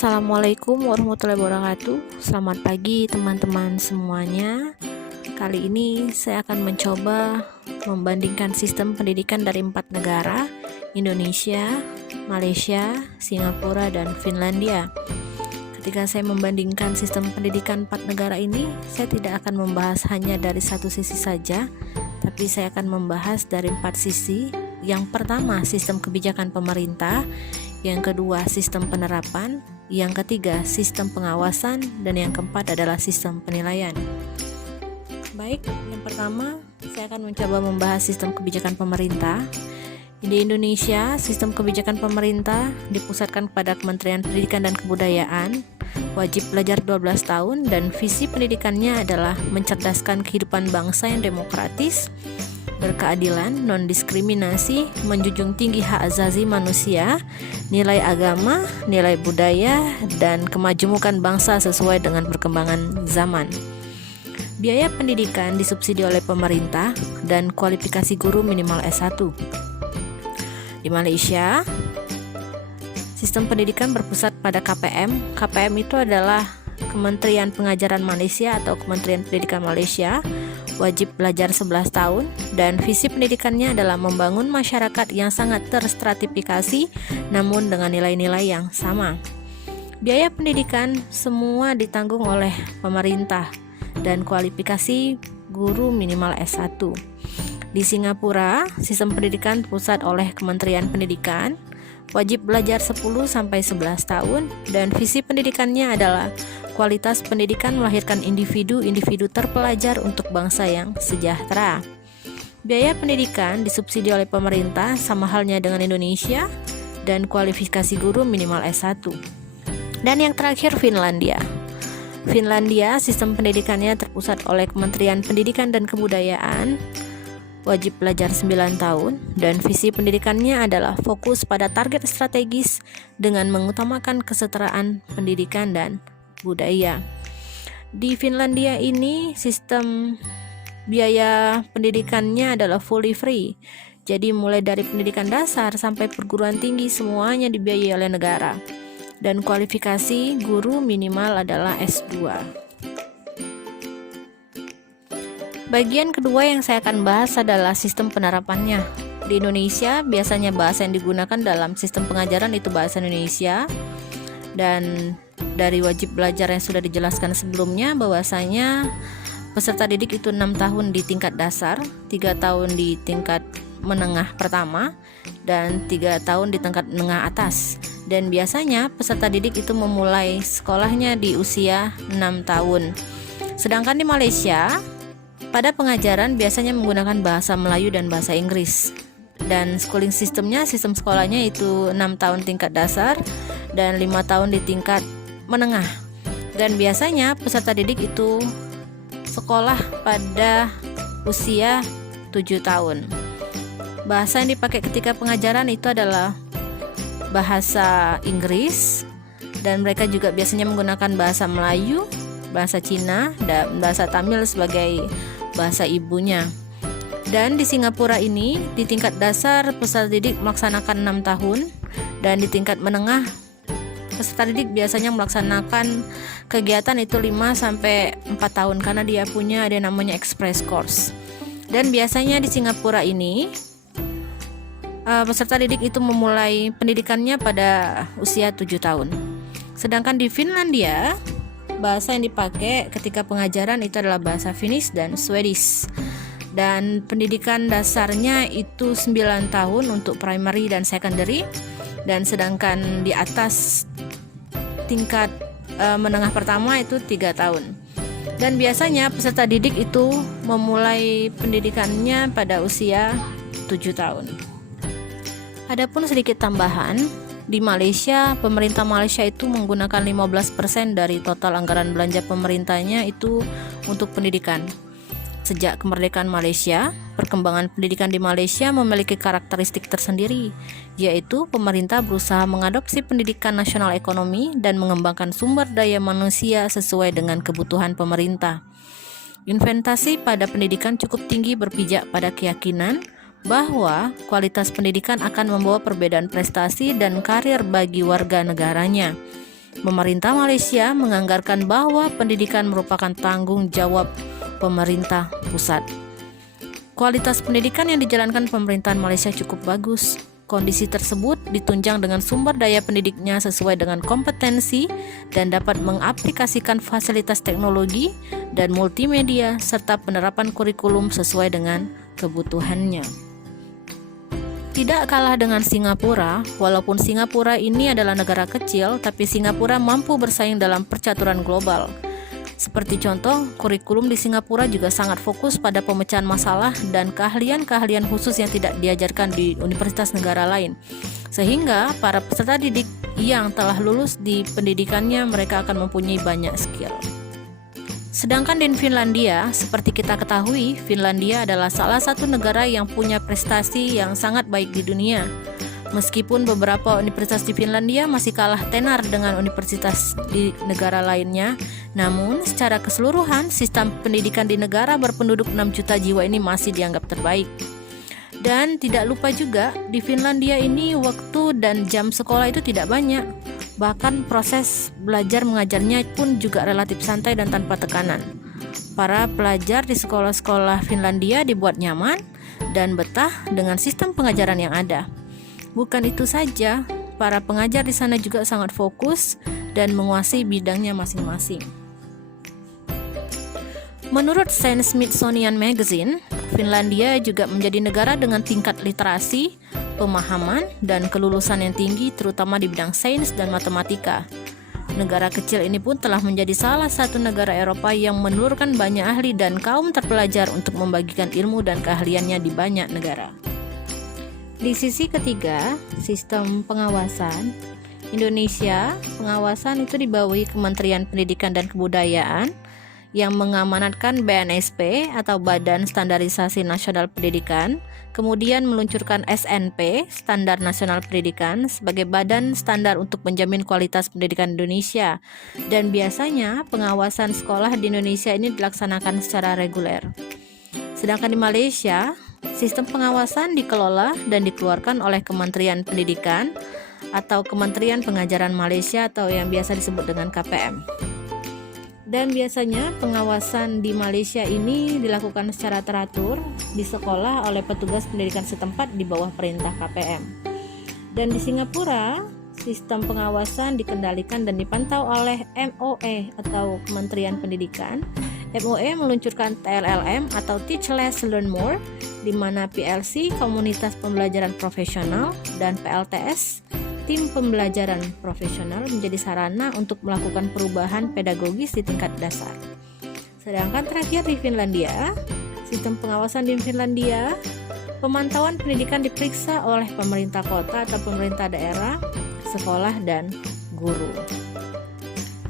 Assalamualaikum warahmatullahi wabarakatuh. Selamat pagi teman-teman semuanya. Kali ini saya akan mencoba membandingkan sistem pendidikan dari 4 negara: Indonesia, Malaysia, Singapura, dan Finlandia. Ketika saya membandingkan sistem pendidikan 4 negara ini, saya tidak akan membahas hanya dari satu sisi saja, tapi saya akan membahas dari 4 sisi. Yang pertama, sistem kebijakan pemerintah; yang kedua, sistem penerapan; yang ketiga, sistem pengawasan; dan yang keempat adalah sistem penilaian. Baik, yang pertama saya akan mencoba membahas sistem kebijakan pemerintah. Di Indonesia, sistem kebijakan pemerintah dipusatkan pada Kementerian Pendidikan dan Kebudayaan, wajib belajar 12 tahun, dan visi pendidikannya adalah mencerdaskan kehidupan bangsa yang demokratis, berkeadilan, non-diskriminasi, menjunjung tinggi hak asasi manusia, nilai agama, nilai budaya, dan kemajemukan bangsa sesuai dengan perkembangan zaman. Biaya pendidikan disubsidi oleh pemerintah dan kualifikasi guru minimal S1. Di Malaysia, sistem pendidikan berpusat pada KPM. KPM itu adalah Kementerian Pengajaran Malaysia atau Kementerian Pendidikan Malaysia, wajib belajar 11 tahun, dan visi pendidikannya adalah membangun masyarakat yang sangat terstratifikasi namun dengan nilai-nilai yang sama. Biaya pendidikan semua ditanggung oleh pemerintah dan kualifikasi guru minimal S1. Di Singapura, sistem pendidikan pusat oleh Kementerian Pendidikan, wajib belajar 10-11 tahun, dan visi pendidikannya adalah kualitas pendidikan melahirkan individu-individu terpelajar untuk bangsa yang sejahtera. Biaya pendidikan disubsidi oleh pemerintah sama halnya dengan Indonesia, dan kualifikasi guru minimal S1. Dan yang terakhir, Finlandia. Finlandia, sistem pendidikannya terpusat oleh Kementerian Pendidikan dan Kebudayaan, wajib belajar 9 tahun, dan visi pendidikannya adalah fokus pada target strategis dengan mengutamakan kesetaraan pendidikan dan budaya. Di Finlandia ini sistem biaya pendidikannya adalah fully free. Jadi mulai dari pendidikan dasar sampai perguruan tinggi semuanya dibiayai oleh negara. Dan kualifikasi guru minimal adalah S2. Bagian kedua yang saya akan bahas adalah sistem penerapannya. Di Indonesia, biasanya bahasa yang digunakan dalam sistem pengajaran itu bahasa Indonesia. Dan dari wajib belajar yang sudah dijelaskan sebelumnya, bahwasanya peserta didik itu 6 tahun di tingkat dasar, 3 tahun di tingkat menengah pertama, dan 3 tahun di tingkat menengah atas. Dan biasanya peserta didik itu memulai sekolahnya di usia 6 tahun. Sedangkan di Malaysia, pada pengajaran biasanya menggunakan bahasa Melayu dan bahasa Inggris. Dan schooling sistemnya, sistem sekolahnya itu 6 tahun tingkat dasar dan 5 tahun di tingkat menengah. Dan biasanya peserta didik itu sekolah pada usia 7 tahun. Bahasa yang dipakai ketika pengajaran itu adalah bahasa Inggris, dan mereka juga biasanya menggunakan bahasa Melayu, bahasa Cina, dan bahasa Tamil sebagai bahasa ibunya. Dan di Singapura ini, di tingkat dasar peserta didik melaksanakan 6 tahun, dan di tingkat menengah peserta didik biasanya melaksanakan kegiatan itu 5-4 tahun karena dia punya ada namanya express course. Dan biasanya di Singapura ini peserta didik itu memulai pendidikannya pada usia 7 tahun. Sedangkan di Finlandia, bahasa yang dipakai ketika pengajaran itu adalah bahasa Finnish dan Swedish. Dan pendidikan dasarnya itu 9 tahun untuk primary dan secondary. Dan sedangkan di atas tingkat menengah pertama itu 3 tahun. Dan biasanya peserta didik itu memulai pendidikannya pada usia 7 tahun. Adapun sedikit tambahan, di Malaysia, pemerintah Malaysia itu menggunakan 15% dari total anggaran belanja pemerintahnya itu untuk pendidikan. Sejak kemerdekaan Malaysia, perkembangan pendidikan di Malaysia memiliki karakteristik tersendiri, yaitu pemerintah berusaha mengadopsi pendidikan nasional ekonomi dan mengembangkan sumber daya manusia sesuai dengan kebutuhan pemerintah. Investasi pada pendidikan cukup tinggi berpijak pada keyakinan bahwa kualitas pendidikan akan membawa perbedaan prestasi dan karir bagi warga negaranya. Pemerintah Malaysia menganggarkan bahwa pendidikan merupakan tanggung jawab pemerintah pusat. Kualitas pendidikan yang dijalankan pemerintahan Malaysia cukup bagus. Kondisi tersebut ditunjang dengan sumber daya pendidiknya sesuai dengan kompetensi dan dapat mengaplikasikan fasilitas teknologi dan multimedia serta penerapan kurikulum sesuai dengan kebutuhannya. Tidak kalah dengan Singapura, walaupun Singapura ini adalah negara kecil, tapi Singapura mampu bersaing dalam percaturan global. Seperti contoh, kurikulum di Singapura juga sangat fokus pada pemecahan masalah dan keahlian-keahlian khusus yang tidak diajarkan di universitas negara lain. Sehingga para peserta didik yang telah lulus di pendidikannya mereka akan mempunyai banyak skill. Sedangkan di Finlandia, seperti kita ketahui, Finlandia adalah salah satu negara yang punya prestasi yang sangat baik di dunia. Meskipun beberapa universitas di Finlandia masih kalah tenar dengan universitas di negara lainnya, namun secara keseluruhan sistem pendidikan di negara berpenduduk 6 juta jiwa ini masih dianggap terbaik. Dan tidak lupa juga, di Finlandia ini waktu dan jam sekolah itu tidak banyak. Bahkan proses belajar mengajarnya pun juga relatif santai dan tanpa tekanan. Para pelajar di sekolah-sekolah Finlandia dibuat nyaman dan betah dengan sistem pengajaran yang ada. Bukan itu saja, para pengajar di sana juga sangat fokus dan menguasai bidangnya masing-masing. Menurut Science Smithsonian Magazine, Finlandia juga menjadi negara dengan tingkat literasi, pemahaman, dan kelulusan yang tinggi terutama di bidang sains dan matematika. Negara kecil ini pun telah menjadi salah satu negara Eropa yang menelurkan banyak ahli dan kaum terpelajar untuk membagikan ilmu dan keahliannya di banyak negara. Di sisi ketiga, sistem pengawasan Indonesia, pengawasan itu dibawahi Kementerian Pendidikan dan Kebudayaan yang mengamanatkan BNSP atau Badan Standarisasi Nasional Pendidikan, kemudian meluncurkan SNP, Standar Nasional Pendidikan, sebagai badan standar untuk menjamin kualitas pendidikan Indonesia. Dan biasanya pengawasan sekolah di Indonesia ini dilaksanakan secara reguler. Sedangkan di Malaysia, sistem pengawasan dikelola dan dikeluarkan oleh Kementerian Pendidikan atau Kementerian Pengajaran Malaysia atau yang biasa disebut dengan KPM. Dan biasanya pengawasan di Malaysia ini dilakukan secara teratur di sekolah oleh petugas pendidikan setempat di bawah perintah KPM. Dan di Singapura, sistem pengawasan dikendalikan dan dipantau oleh MOE atau Kementerian Pendidikan. MOE meluncurkan TLLM atau Teach Less Learn More, di mana PLC Komunitas Pembelajaran Profesional dan PLTS Tim Pembelajaran Profesional menjadi sarana untuk melakukan perubahan pedagogis di tingkat dasar. Sedangkan terakhir di Finlandia, sistem pengawasan di Finlandia, pemantauan pendidikan diperiksa oleh pemerintah kota atau pemerintah daerah, sekolah, dan guru.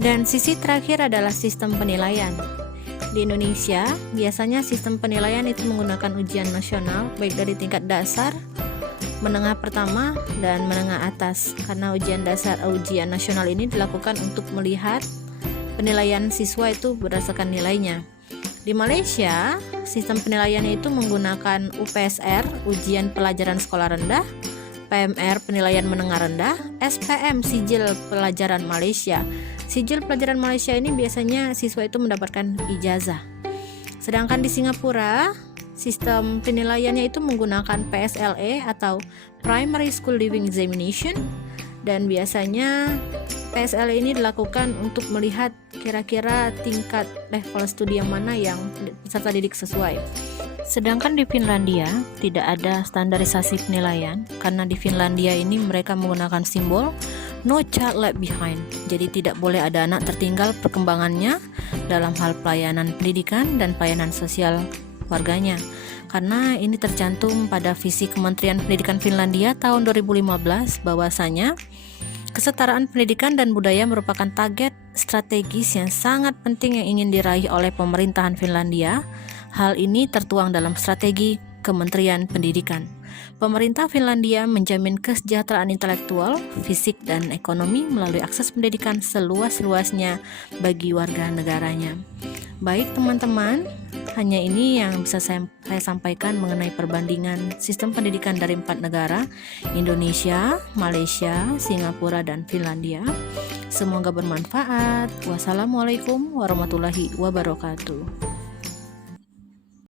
Dan sisi terakhir adalah sistem penilaian. Di Indonesia, biasanya sistem penilaian itu menggunakan ujian nasional baik dari tingkat dasar, menengah pertama, dan menengah atas. Karena ujian nasional ini dilakukan untuk melihat penilaian siswa itu berdasarkan nilainya. Di Malaysia, sistem penilaiannya itu menggunakan UPSR, ujian pelajaran sekolah rendah, PMR penilaian menengah rendah, SPM sijil pelajaran Malaysia. Sijil pelajaran Malaysia ini biasanya siswa itu mendapatkan ijazah. Sedangkan di Singapura, sistem penilaiannya itu menggunakan PSLE atau Primary School Leaving Examination, dan biasanya PSLE ini dilakukan untuk melihat kira-kira tingkat level studi yang mana yang peserta didik sesuai. Sedangkan di Finlandia tidak ada standarisasi penilaian karena di Finlandia ini mereka menggunakan simbol No Child Left Behind. Jadi tidak boleh ada anak tertinggal perkembangannya dalam hal pelayanan pendidikan dan pelayanan sosial warganya. Karena ini tercantum pada visi Kementerian Pendidikan Finlandia tahun 2015 bahwasanya kesetaraan pendidikan dan budaya merupakan target strategis yang sangat penting yang ingin diraih oleh pemerintahan Finlandia. Hal ini tertuang dalam strategi Kementerian Pendidikan. Pemerintah Finlandia menjamin kesejahteraan intelektual, fisik, dan ekonomi melalui akses pendidikan seluas-luasnya bagi warga negaranya. Baik teman-teman, hanya ini yang bisa saya sampaikan mengenai perbandingan sistem pendidikan dari 4 negara, Indonesia, Malaysia, Singapura, dan Finlandia. Semoga bermanfaat. Wassalamualaikum warahmatullahi wabarakatuh.